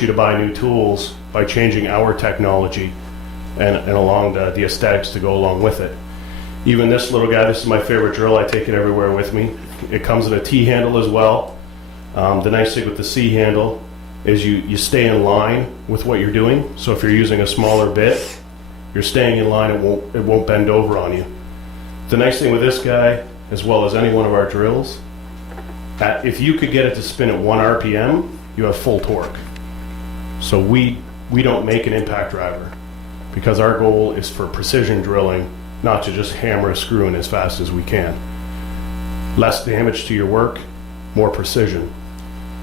push you to buy new tools by changing our technology and along the aesthetics to go along with it. Even this little guy, this is my favorite drill. I take it everywhere with me. It comes in a T handle as well. The nice thing with the C handle is you stay in line with what you're doing. So if you're using a smaller bit, you're staying in line, it won't bend over on you. The nice thing with this guy, as well as any one of our drills, if you could get it to spin at 1 RPM, you have full torque. So we don't make an impact driver because our goal is for precision drilling, not to just hammer a screw in as fast as we can. Less damage to your work, more precision.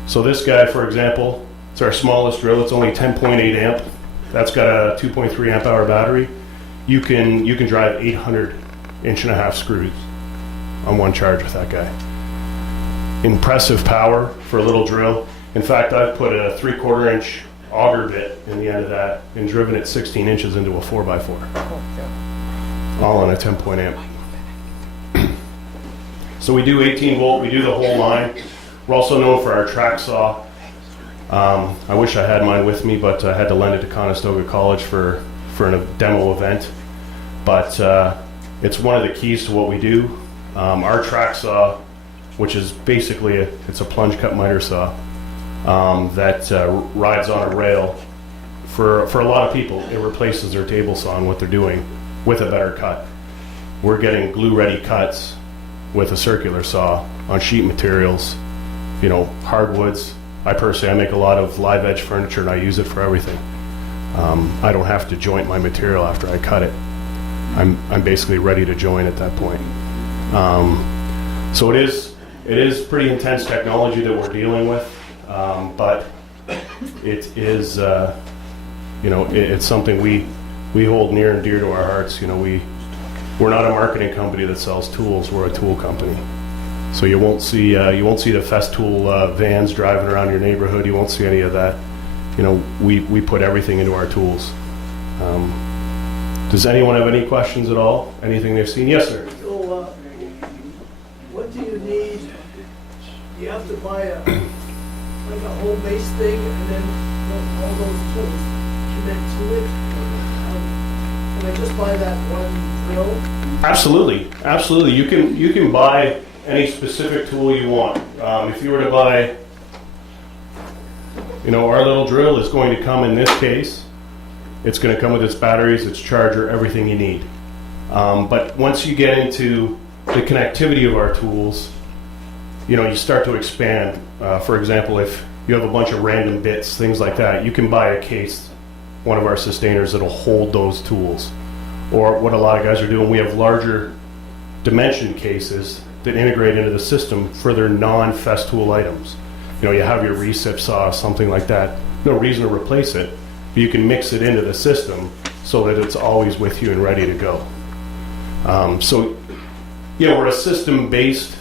So this guy, for example, it's our smallest drill. It's only 10.8 amp. That's got a 2.3 amp hour battery. You can drive 800 1.5-inch screws on one charge with that guy. Impressive power for a little drill. In fact, I've put a 3/4 inch auger bit in the end of that and driven it 16 inches into a 4x4. All on a 10-point amp. So we do 18 volt, we do the whole line. We're also known for our track saw. I wish I had mine with me, but I had to lend it to Conestoga College for a demo event. But it's one of the keys to what we do. Our track saw, which is basically it's a plunge cut miter saw that rides on a rail. For a lot of people, it replaces their table saw and what they're doing with a better cut. We're getting glue ready cuts with a circular saw on sheet materials, hardwoods. I make a lot of live edge furniture and I use it for everything. I don't have to joint my material after I cut it. I'm basically ready to join at that point. So it is pretty intense technology that we're dealing with, but it is it's something we hold near and dear to our hearts. We're not a marketing company that sells tools. We're a tool company. So you won't see the Festool vans driving around your neighborhood. You won't see any of that. We put everything into our tools. Does anyone have any questions at all? Anything they've seen? Yes, sir. So, what do you need? You have to buy a whole base thing and then all those tools connect to it. Can I just buy that one drill? Absolutely. You can buy any specific tool you want. If you were to buy, our little drill is going to come in this case. It's going to come with its batteries, its charger, everything you need. But once you get into the connectivity of our tools, you start to expand. For example, if you have a bunch of random bits, things like that, you can buy a case, one of our sustainers that'll hold those tools. Or what a lot of guys are doing, we have larger dimension cases that integrate into the system for their non-Festool items. You have your recip saw, something like that. No reason to replace it, but you can mix it into the system so that it's always with you and ready to go. We're a system-based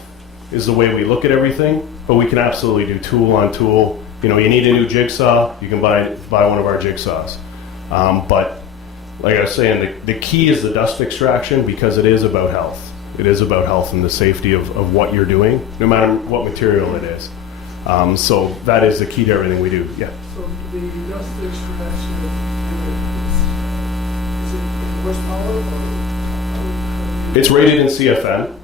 is the way we look at everything, but we can absolutely do tool on tool. You need a new jigsaw, you can buy one of our jigsaws. But like I was saying, the key is the dust extraction because it is about health. It is about health and the safety of what you're doing, no matter what material it is. So that is the key to everything we do. Yeah. So the dust extraction, is it horsepower or? It's rated in CFM.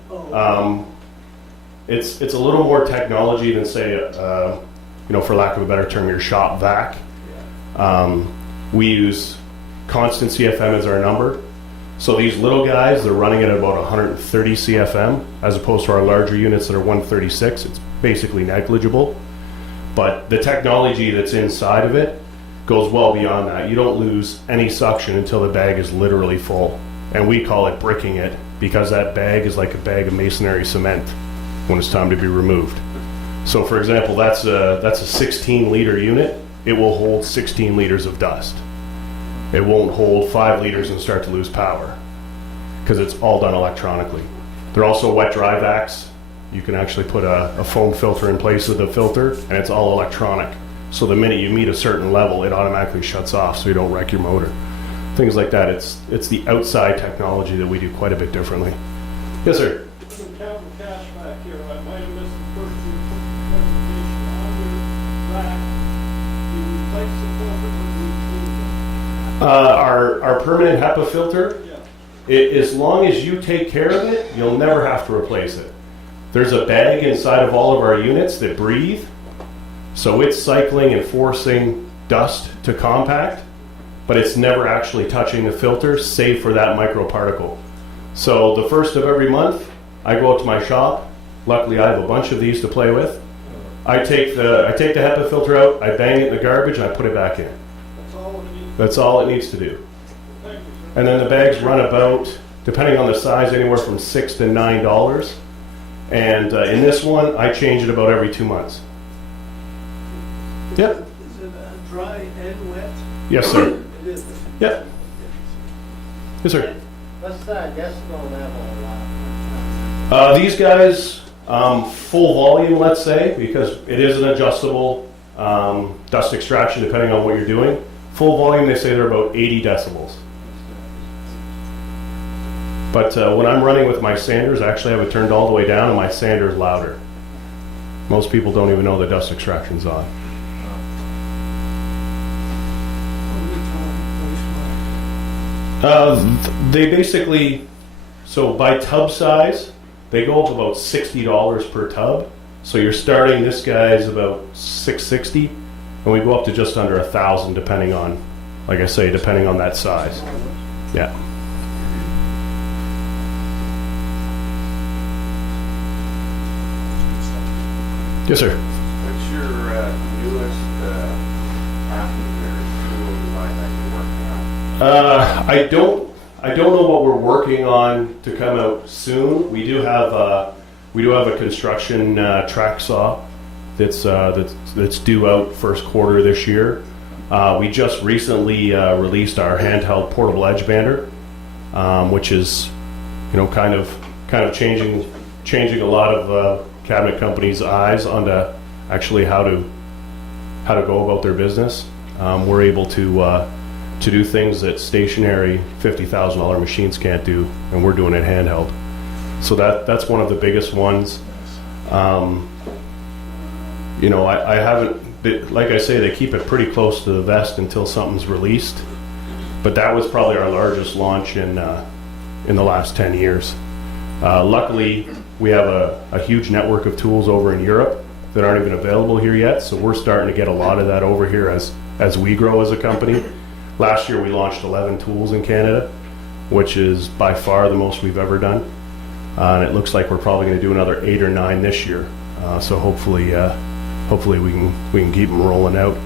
It's a little more technology than say, for lack of a better term, your shop vac. We use constant CFM as our number. So these little guys, they're running at about 130 CFM as opposed to our larger units that are 136. It's basically negligible. But the technology that's inside of it goes well beyond that. You don't lose any suction until the bag is literally full. And we call it bricking it because that bag is like a bag of masonry cement when it's time to be removed. So for example, that's a 16-liter unit. It will hold 16 liters of dust. It won't hold 5 liters and start to lose power because it's all done electronically. They're also wet dry vacs. You can actually put a foam filter in place of the filter and it's all electronic. So the minute you meet a certain level, it automatically shuts off so you don't wreck your motor. Things like that. It's the outside technology that we do quite a bit differently. Yes, sir. Some capital cash back here. I might have missed the first presentation on your rack. You replace Our permanent HEPA filter, Yeah. as long as you take care of it, you'll never have to replace it. There's a bag inside of all of our units that breathe, so it's cycling and forcing dust to compact, but it's never actually touching the filter, save for that microparticle. So the first of every month, I go out to my shop. Luckily, I have a bunch of these to play with. I take the HEPA filter out, I bang it in the garbage, and I put it back in. That's all it needs. That's all it needs to do. Thank you, sir. And then the bags run about, depending on the size, anywhere from $6 to $9. And in this one, I change it about every 2 months. Yep. Is it dry and wet? Yes, sir. It is. Yep. Yes, sir. What's that decibel level? These guys, full volume, let's say, because it is an adjustable dust extraction depending on what you're doing. Full volume, they say they're about 80 decibels. But when I'm running with my sanders, I actually have it turned all the way down and my sander's louder. Most people don't even know the dust extraction's on. They basically, so by tub size, they go up about $60 per tub. So you're starting, this guy's about $660, and we go up to just under $1,000 depending on, like I say, depending on that size. Yeah. Yes, sir. What's your newest aftercare tool design that you're working on? I don't know what we're working on to come out soon. We do have a construction track saw that's due out first quarter this year. We just recently released our handheld portable edge bander, which is, kind of changing a lot of cabinet companies' eyes onto actually how to go about their business. We're able to do things that stationary $50,000 machines can't do, and we're doing it handheld. So that's one of the biggest ones. I haven't, like I say, they keep it pretty close to the vest until something's released. But that was probably our largest launch in the last 10 years. Luckily, we have a huge network of tools over in Europe that aren't even available here yet, so we're starting to get a lot of that over here as we grow as a company. Last year we launched 11 tools in Canada, which is by far the most we've ever done. And it looks like we're probably going to do another 8 or 9 this year. So hopefully we can keep them rolling out.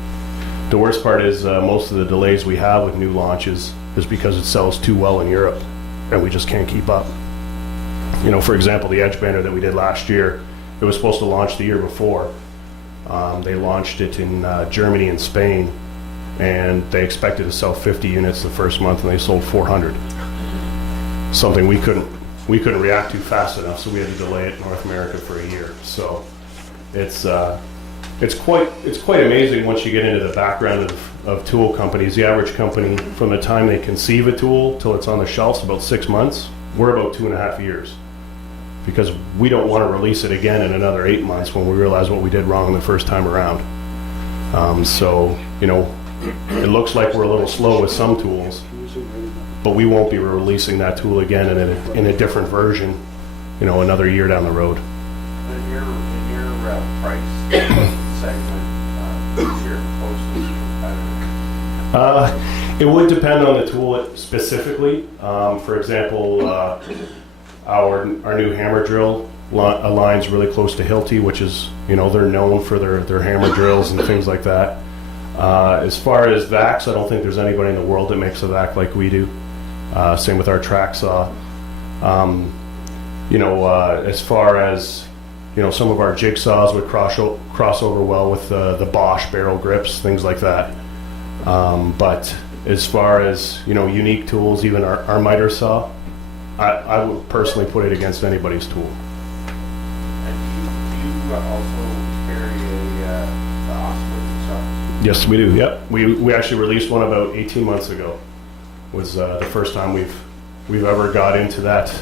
The worst part is most of the delays we have with new launches is because it sells too well in Europe, and we just can't keep up. For example, the edge bander that we did last year, it was supposed to launch the year before. They launched it in Germany and Spain, and they expected to sell 50 units the first month, and they sold 400. Something we couldn't react to fast enough, so we had to delay it in North America for a year. So it's quite amazing once you get into the background of tool companies. The average company, from the time they conceive a tool till it's on the shelves, about 6 months. We're about 2.5 years, because we don't want to release it again in another 8 months when we realize what we did wrong the first time around. It looks like we're a little slow with some tools, but we won't be releasing that tool again in a different version, another year down the road. In your price segment, who's your closest competitor? It would depend on the tool specifically. For example, our new hammer drill aligns really close to Hilti, which is, they're known for their hammer drills and things like that. As far as vacs, I don't think there's anybody in the world that makes a vac like we do. Same with our track saw. As far as some of our jigsaws would cross over well with the Bosch barrel grips, things like that. But as far as unique tools, even our miter saw, I would personally put it against anybody's tool. And you also carry the oscillating saw? Yes, we do. Yep, we actually released one about 18 months ago. Was the first time we've ever got into that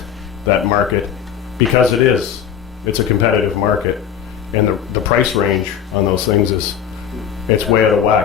market, because it's a competitive market, and the price range on those things it's way out of whack.